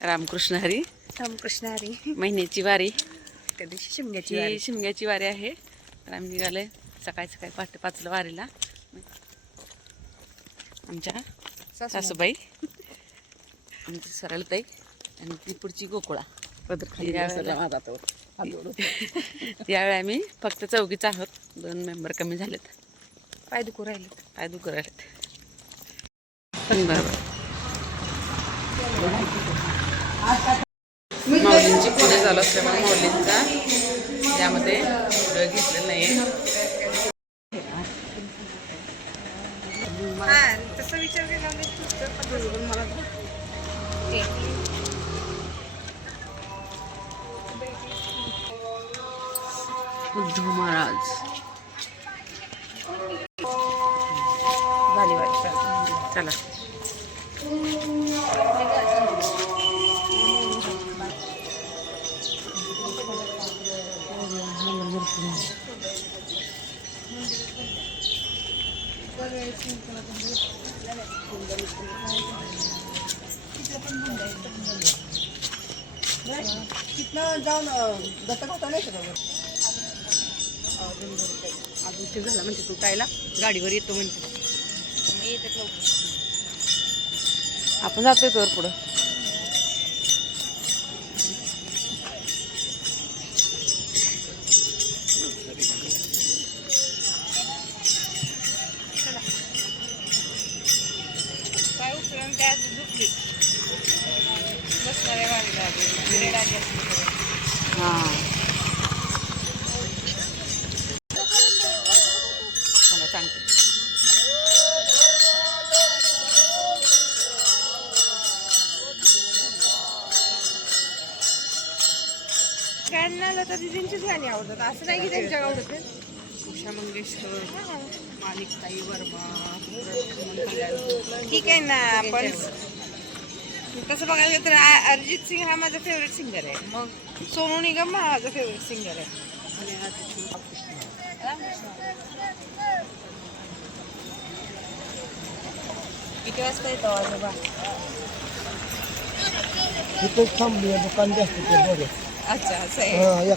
रामकृष्ण हरी. रामकृष्ण हरी. महिन्याची वारी, त्या दिवशी शिमग्याची ही वारी. शिमग्याची वारी आहे. तर आम्ही निघाले सकाळी सकाळी पहाटे 5ला वारीला. आमच्या सासूबाई, आमची सरळताई आणि ती पुढची गोकुळा. यावेळी आम्ही फक्त चौघीच आहोत, 2 मेंबर कमी झालेत. पाय दुखू राहिलेत. पाय दुखू राहिलेत. बरोबर. माऊलींची पूजा चालू असल्यामुळे माऊलींचा यामध्ये पुढं घेतलेलं नाही. तसा विचार केला मला उद्धव महाराज झाली वाटतं. चला. तिथनं जाऊन दत्तक होता नाही का अजून उशीर झाला म्हणते तू कायला गाडीवर येतो म्हणते. आपण जातोय तर पुढं. काय उपयोग काय झुकली बसणाऱ्या वारीला पिरियड आली असते. हां, मला सांगते. गाणं लता दिदींचीच गाणी आवडतात, असं नाही की त्यांच्या आवडत. उषा मंगेशकर, माणिकताई वर्मा, ठीक आहे ना. पण तसं बघायला गेलं तर अरिजित सिंग हा माझा फेवरेट सिंगर आहे. मग सोनू निगम हा माझा फेवरेट सिंगर आहे. किती वाजता येतो आजोबा? इथं थांबली दुकान जास्त ते बरे. अच्छा, असं आहे.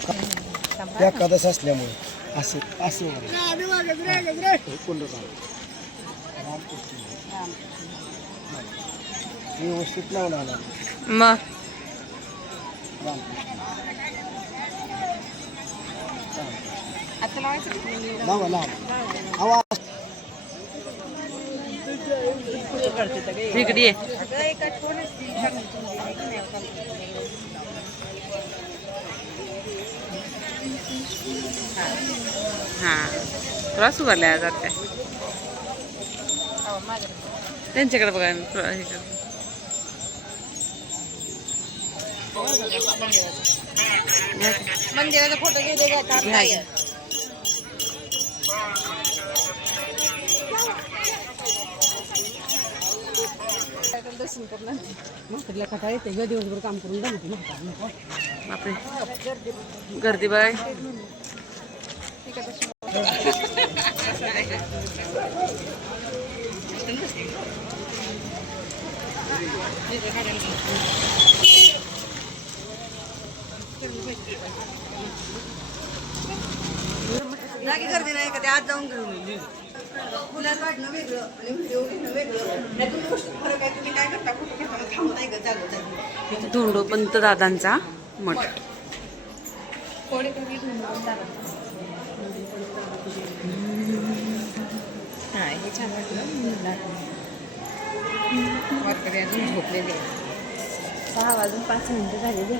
एकादश असल्यामुळे असं असं व्यवस्थित लावून आला. मग आता लावायचं लावा लावा आवाज इकडे ये. हां, तुला सुवाल्या आज काय त्यांच्याकडे बघा. मंदिराचा फोटो घेऊ दे. दर्शन करणार म्हातारीला कथा येते ग, दिवसभर काम करून जमते बापरे, गर्दी बघाय. जागी गर्दी नाही का, ते आज जाऊन घेऊन मुला काढणं वेगळं आणि व्हिडिओ घेणं वेगळं. नाही तुम्ही गोष्ट फरक आहे. तुम्ही काय करता, फोटो घेताना थांबत आहे का जागोजागी. धोंडोपंत दादांचा मठ. हा, हे छान वाटलं. वाटतं अजून झोपलेले 6 वाजून 5 मिनिटं झालेली.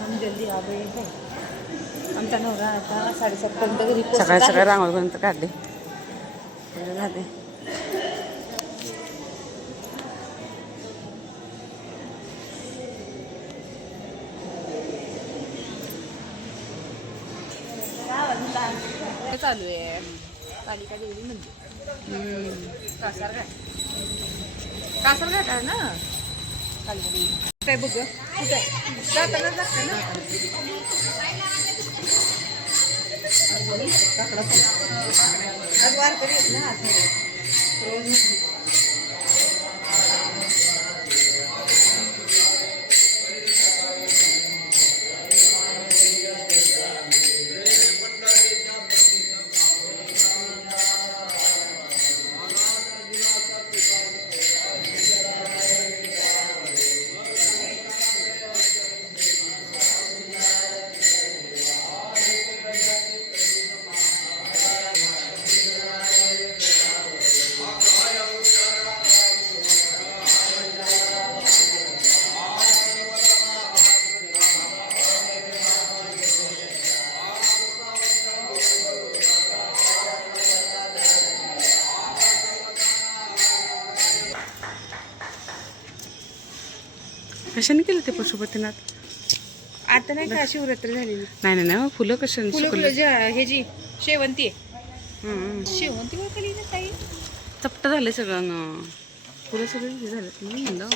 हम जल्दी आ गए हैं. आमचा नवरा आता 7:30 पर्यंत घरी सकाळी सकाळी रांगोळीपर्यंत काढले. झाले. चालू आहे कालिका देवी मंदिर. कासारघाट आहे ना कालिका देवी. काय बघ कुठे जाताना लागतं ना. आज वारकरी आहेत ना. कशाने केलं ते पशुपतीनाथ? आता नाही का शिवरात्र झालेली नाही नाही नाही, फुलं कशाने फुलं सुकवलं? ह्याची शेवंती आहे. हम्म. शेवंती ओळखली ना ताई? चपट झाले सगळं ना, फुलं सगळे हे झालेत ना म्हणलं.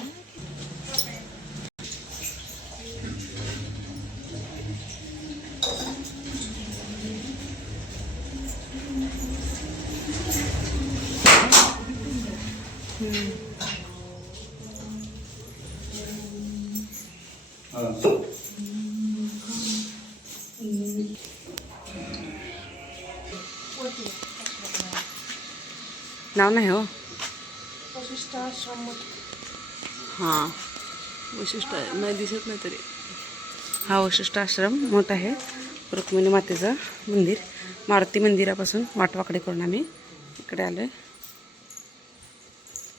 नाव नाही हो. हां वशिष्ठ नाही दिसत नाही तरी. हा वशिष्ठ आश्रम मोठा आहे. रुक्मिणी मातेचं मंदिर, मारुती मंदिरापासून वाटवाकडे करून आम्ही इकडे आलो आहे.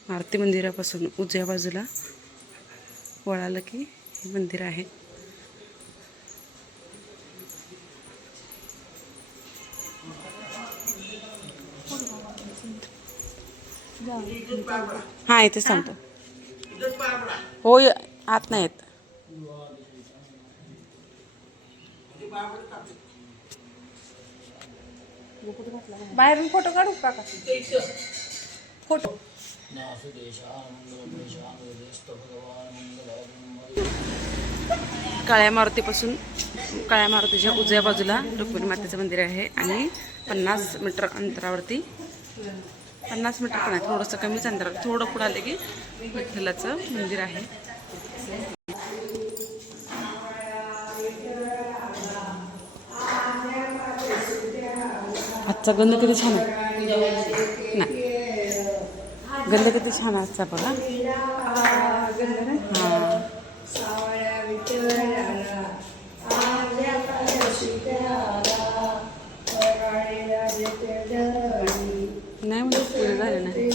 मारुती मंदिरापासून उजव्या बाजूला वळालं की हे मंदिर आहे. हां इथेच सांगतो. हो आत नाही येत. बाहेरून फोटो काढू का? फोटो काळ्या मारुतीच्या उजव्या बाजूला रुक्मिणी मातेचं मंदिर आहे आणि 50 मीटर अंतरावरती, 50 मीटर पण आहे, थोडंसं कमीच अंतरावर, थोडं पुढं आलं की विठ्ठलाचं मंदिर आहे. आजचा गंध किती छान आहे नाही, गंध किती छान आहे आजचा बघा. हां नाही म्हणजे पुढे झाले नाही.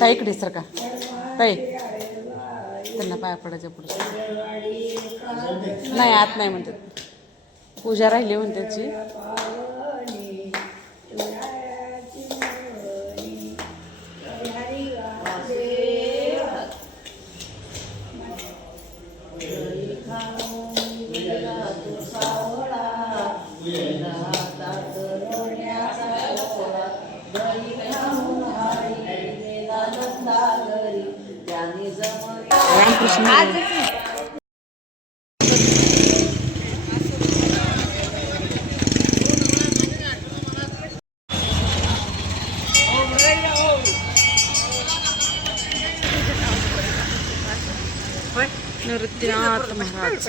ताई इकडे सर का ताई, त्यांना पाया पडायच्या पुढे नाही, आत नाही म्हणतात, पूजा राहिली म्हणते त्याची. नृत्यनाथ महाराज.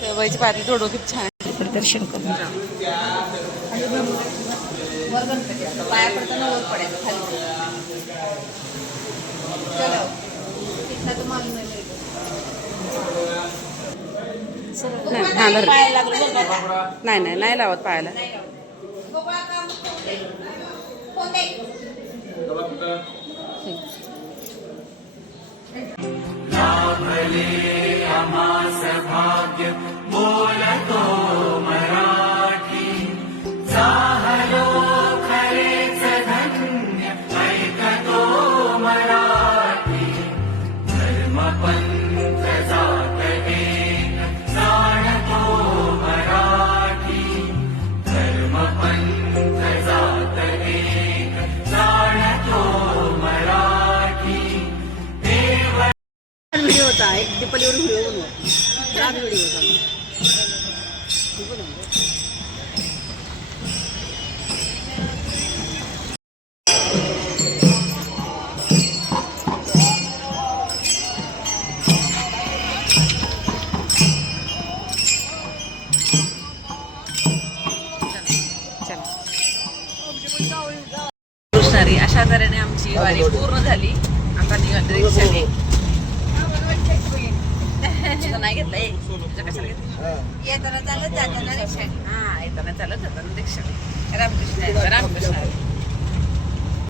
तेव्हाची पायरी थोडं किती छान आहे. दर्शन करून वर गणपती पाया पडताना वर पडायचं खाली. चलो तिथला तो मागून नाही नाही नाही लावत पायाला. लाभले व्हिडिओ होता एक दीपालीवर व्हिडिओ बनवा व्हिडिओ होता कृष्णारी अशा तऱ्हेने आमची वारी पूर्ण झाली. आता निघाली रिक्षाने. तुझं नाही घेतलंय तुझं कशाला घेतलं? येताना चालत जाताना रिक्षा हा येताना चालत जाताना रिक्षाने. रामकृष्ण रामकृष्ण